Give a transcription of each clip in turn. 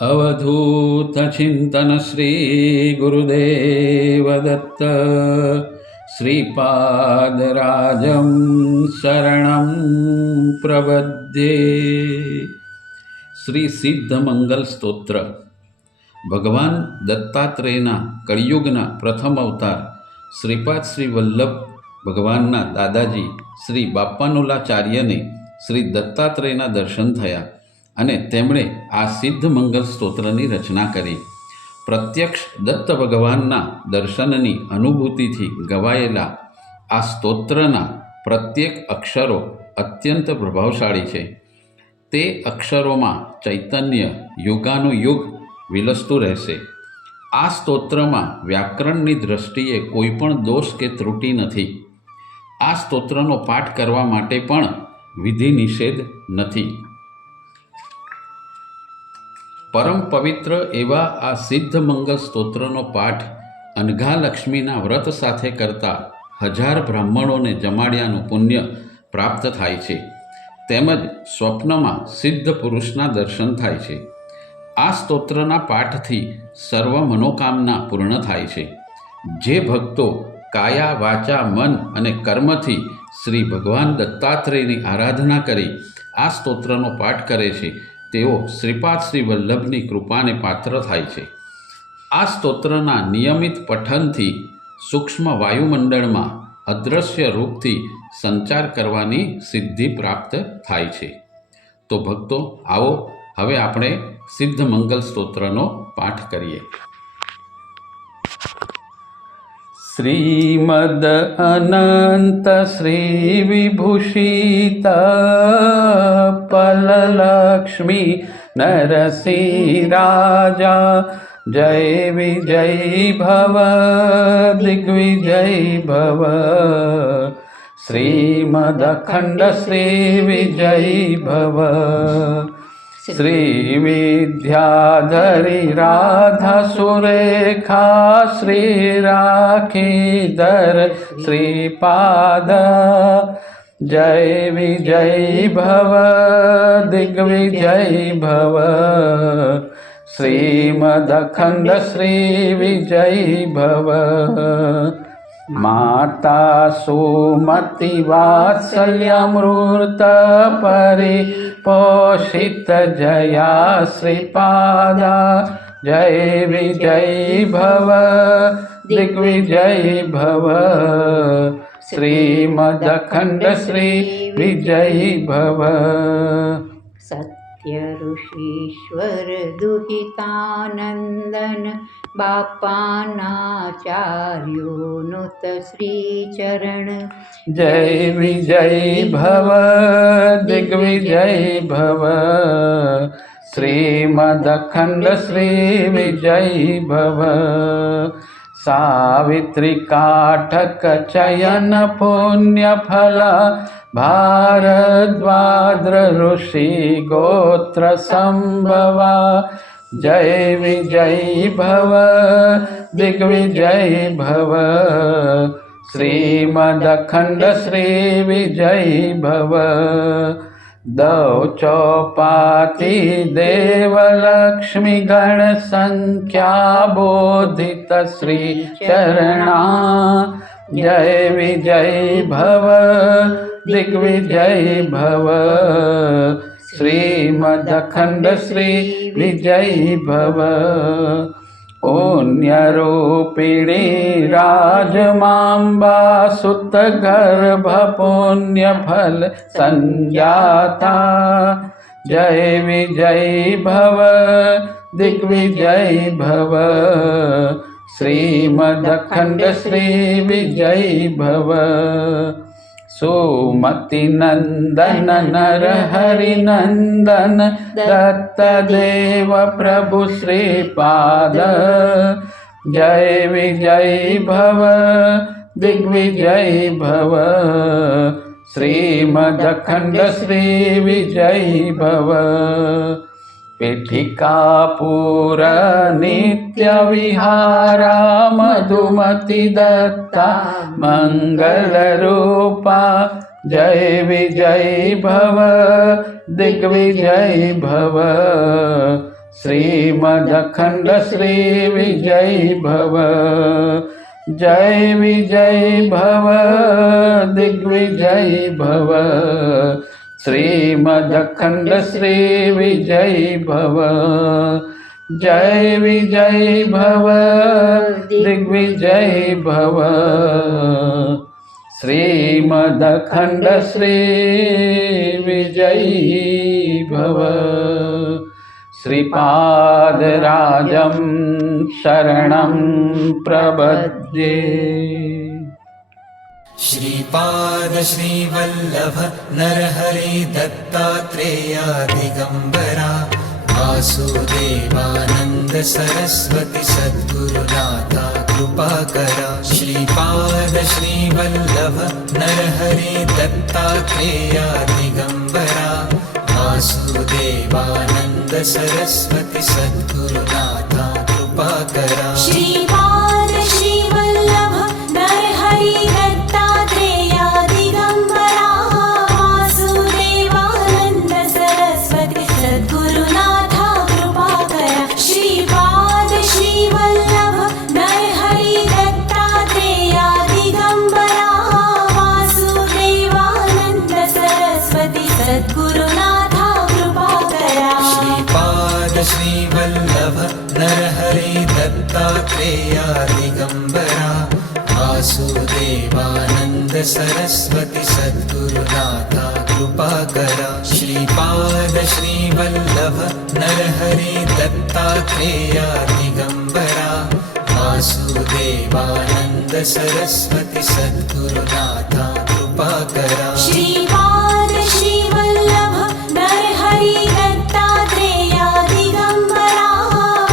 अवधूत चिंतन श्री गुरुदेव दत्त श्रीपादराजं शरणं प्रपद्ये। श्री सिद्ध मंगल स्तोत्र भगवान दत्तात्रेयना कलियुगना प्रथम अवतार श्रीपाद श्री वल्लभ भगवानना दादाजी श्री बाप्पानुलाचार्यने श्री दत्तात्रेयना दर्शन थया અને તેમણે આ સિદ્ધ મંગલ સ્તોત્રની રચના કરી। પ્રત્યક્ષ દત્ત ભગવાનના દર્શનની અનુભૂતિથી ગવાયેલા આ સ્તોત્રના પ્રત્યેક અક્ષરો અત્યંત પ્રભાવશાળી છે। તે અક્ષરોમાં ચૈતન્ય યુગાનુયુગ વિલસતું રહેશે। આ સ્તોત્રમાં વ્યાકરણની દૃષ્ટિએ કોઈ પણ દોષ કે ત્રુટિ નથી। આ સ્તોત્રનો પાઠ કરવા માટે પણ વિધિ નિષેધ નથી। परम पवित्र एवा आ सिद्ध मंगल स्तोत्रनो पाठ अनघा लक्ष्मीना व्रत साथे करता हजार ब्राह्मणोने जमाड्यानुं पुण्य प्राप्त थाय छे। तेमज स्वप्नमा सिद्ध पुरुषना दर्शन थाय छे। आ स्तोत्रना पाठथी सर्व मनोकामना पूर्ण थाय छे। जे भक्तो काया वाचा मन अने कर्मथी श्री भगवान दत्तात्रेयनी आराधना करी आ स्तोत्रनो पाठ करे छे तेओ श्रीपाद श्री वल्लभनी कृपाने पात्र थाय छे। आ स्तोत्रना नियमित पठनथी सूक्ष्म वायुमंडळमां अदृश्य रूपथी संचार करवानी सिद्धि प्राप्त थाय छे। तो भक्तो आवो हवे आपणे सिद्ध मंगल स्तोत्रनो पाठ करीए। श्रीमद अनंत श्री विभूषित पललक्ष्मी नरसिंह राजा जय विजय भव दिग्विजय भव। श्रीमद अखंड श्री विजय भव। श्री विद्याधरी राधा सुरेखा श्री राखीधर श्रीपाद जय विजय भव दिग्विजय भव। श्रीमद अखंड श्री विजय भव। माता सुमति वात्सल्यमृत परिपोषित जया श्रीपादा जय विजय भव दिग्विजय भव। श्रीमद अखंड श्री विजय भव। सत्य ऋषीश्वर दुहितानंदन बाप्पानाचार्योनुत श्री चरण जय विजय भव दिग्विजय भव। श्रीमद अखंड श्री विजय भव। सावित्री काठक चयन पुण्य फल भारद्वाज ऋषि गोत्र संभवा जय विजय भव दिग्विजय भव। श्रीमद अखंड श्री विजय भव। दौ चौपाती देव लक्ष्मी गण संख्या बोधित श्री चरणा जय विजय भव दिग्विजय भव। श्रीमद अखंड श्री विजय भव। पुण्यरूपिणी राजमांबा सुत गर्भ पुण्य फल संजाता जय विजय भव दिग्विजय भव। श्रीमद अखंड श्री विजय भव। सुमति नंदन नर हरि नंदन दत्त देव प्रभु श्रीपाद जय विजय भव दिग्विजय भव। श्रीमद अखंड श्री विजय भव। पीठिकापुर नित्य विहारा मधुमति दत्ता मंगल रूपा जय विजय भव दिग्विजय भव। श्रीमदखंड श्री विजय भव, जय विजय भव, दिग्विजय भव। श्रीमदखंड श्री विजय भव, जय विजय भव, दिग्विजय भव। श्रीमदखंड श्री विजय भव। श्रीपादराजं शरणं प्रपद्ये। श्रीपाद श्रीवल्लभ नरहरि दत्तात्रेया दिगंबरा, वासुदेवानंद सरस्वती सद्गुरुनाथा कृपाकरा। श्रीपाद श्रीवल्लभ नरहरि दत्तात्रेया दिगंबरा, वासुदेवानंद सरस्वती सद्गुरुनाथा कृपाकरा। श्रीपाद श्रीवल्लभ नरहरि दत्तात्रेया दिगंबरा, वासुदेवानंद सरस्वती सद्गुरुनाथा कृपाकरा। श्रीपाद श्रीवल्लभ नरहरि दत्तात्रेया दिगंबरा, वासुदेवानंद सरस्वती सद्गुरुनाथा कृपाकरा। श्रीपाद श्रीवल्लभ नरहरि दत्तात्रेया दिगंबरा, वासुदेवानंद सरस्वती सद्गुरुनाथा कृपाकरा। श्रीपाद श्रीवल्लभ नरहरि दत्तात्रेया दिगंबरा, वासुदेवानंद सरस्वती सद्गुरुनाथा कृपाकरा। श्रीपाद श्रीवल्लभ नरहरि दत्तात्रेया दिगंबरा,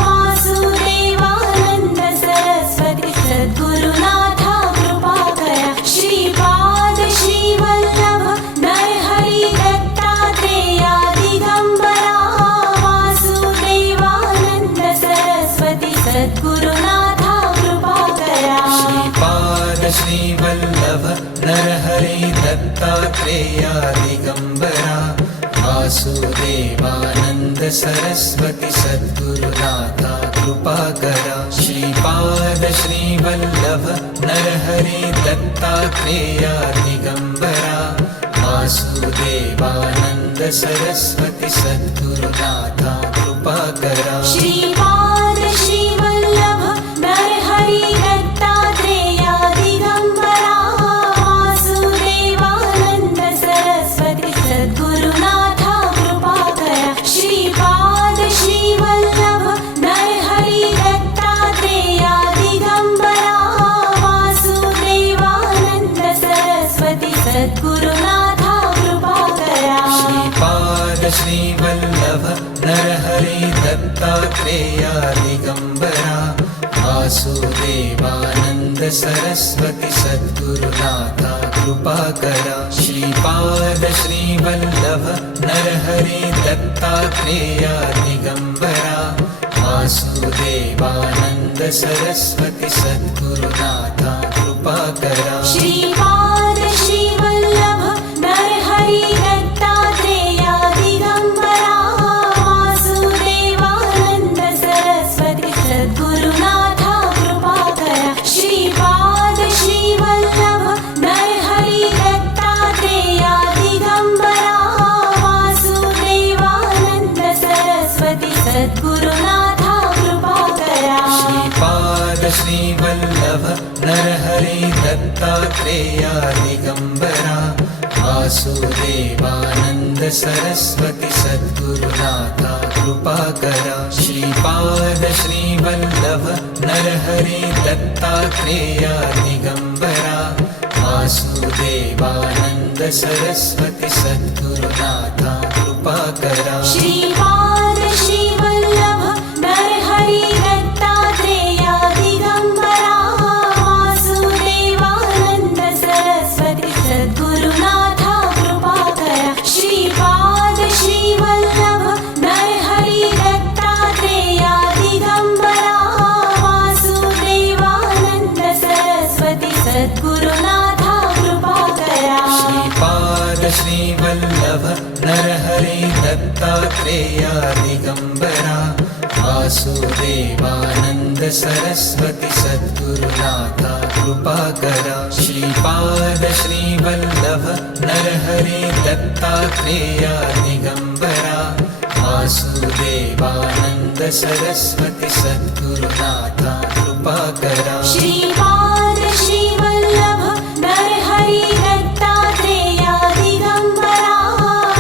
वासुदेवानंद सरस्वती सद्गुरुनाथा कृपाकरा। श्रीपाद श्रीवल्लभ नरहरि दत्तात्रेया दिगंबरा, वासुदेवानंद सरस्वती सद्गुरुनाथा कृपाकरा। श्रीपाद श्रीवल्लभ नरहरि दत्तात्रेया दिगंबरा, वासुदेवानंद सरस्वती सद्गुरुनाथा कृपाकरा। श्रीपाद श्रीवल्लभ नरहरि दत्तात्रेया दिगंबरा, वासुदेवानंद सरस्वती सद्गुरुनाथा कृपाकरा। श्रीपाद श्रीवल्लभ नरहरि दत्तात्रेया दिगंबरा, वासुदेवानंद सरस्वती सद्गुरुनाथा कृपाकरा। श्रीपाद श्रीवल्लभ नरहरि दत्तात्रेया दिगंबरा, वासुदेवानंद सरस्वती सद्गुरुनाथा कृपाकरा। श्रीपाद श्रीवल्लभ नरहरि दत्तात्रेया दिगंबरा, वासुदेवानंद सरस्वती सद्गुरुनाथा कृपाकरा। श्रीपाद श्रीवल्लभ नरहरि दत्तात्रेया दिगंबरा, वासुदेवानंद सरस्वती सद्गुरुनाथा कृपाकरा। श्रीपाद श्रीवल्लभ नरहरि दत्तात्रेया दिगंबरा, वासुदेवानंद सरस्वती सद्गुरुनाथा कृपाकरा। श्रीपाद श्रीवल्लभ नरहरि दत्तात्रेया दिगंबरा, वासुदेवानंद सरस्वती सद्गुरुनाथा कृपाकरा। श्रीपाद श्रीवल्लभ नरहरि दत्तात्रेया दिगंबरा, वासुदेवानंद सरस्वती सद्गुरुनाथा कृपाकरा। श्रीपाद श्रीवल्लभ नरहरि दत्तात्रेया दिगंबरा, वासुदेवानंद सरस्वती सद्गुरुनाथा कृपाकरा। श्रीपाद श्रीवल्लभ नरहरि दत्तात्रेया दिगंबरा, वासुदेवानंद सरस्वती सद्गुरुनाथा कृपाकरा। श्रीपाद श्रीवल्लभ नरहरि दत्तात्रेया दिगंबरा, वासुदेवानंद सरस्वती सद्गुरुनाथा कृपाकरा। श्रीपाद श्रीवल्लभ नरहरि दत्तात्रेया दिगंबरा, वासुदेवानन्द सरस्वती सद्गुरुनाथा कृपाकरा श्रीपाद श्रीवल्लभ नरहरि दत्तात्रेया दिगम्बरा वासुदेवानन्द सरस्वती सद्गुरुनाथा कृपाकरा श्रीपाद श्रीवल्लभ नरहरि दत्तात्रेया दिगम्बरा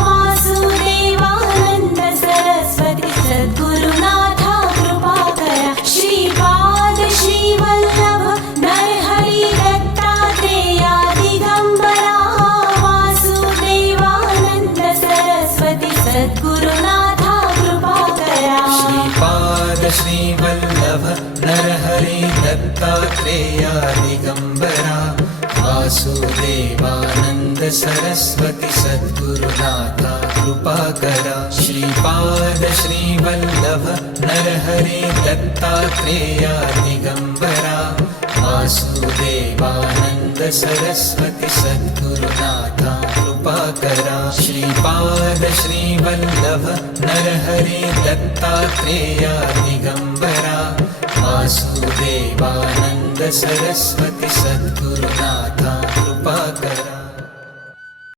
वासुदेवानन्द सरस्वती सद्गुरुनाथा कृपाकरा श्रीपाद श्रीवल्लभ नरहरि दत्तात्रेया दिगम्बरा वासुदेवानन्द सरस्वती सद्गुरुनाथा कृपाकरा श्रीपाद श्रीवल्लभ नरहरि दत्तात्रेया दिगम्बरा वासुदेवानन्द सरस्वती सद्गुरुनाथा कृपाकरा श्रीपाद श्रीवल्लभ नरहरि दत्तात्रेया दिगम्बरा वासुदेवानन्द सरस्वती सद्गुरुनाथा कृपाकरा श्रीपाद श्रीवल्लभ नरहरि दत्तात्रेया दिगम्बरा वासुदेवानन्द सरस्वती सद्गुरुनाथा कृपाकरा।